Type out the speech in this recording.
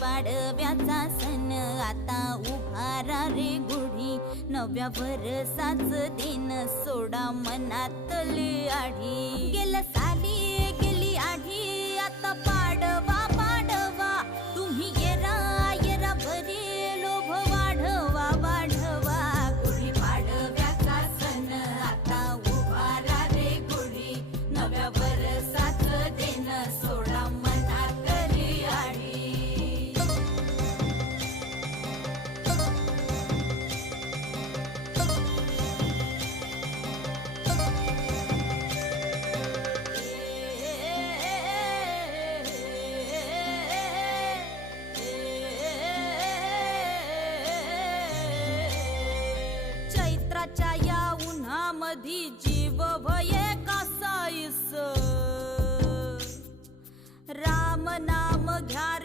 पाडव्याचा सण आता उभारा रे गुढी, नव्या वर्षाच दिन सोडा मनातली आढी. गेल्या साली गेली आढी, आता पाडवा पाडवा, तुम्ही येरा येरा बरी लोभ वाढवा वाढवा. गुढी पाडव्याचा सण आता उभारा रे गुढी, नव्या वर्षाच दिन सोडा मनातली आढी. चैत्राच्या या उन्हामधी जीव भये कासाईस, राम नाम घ्या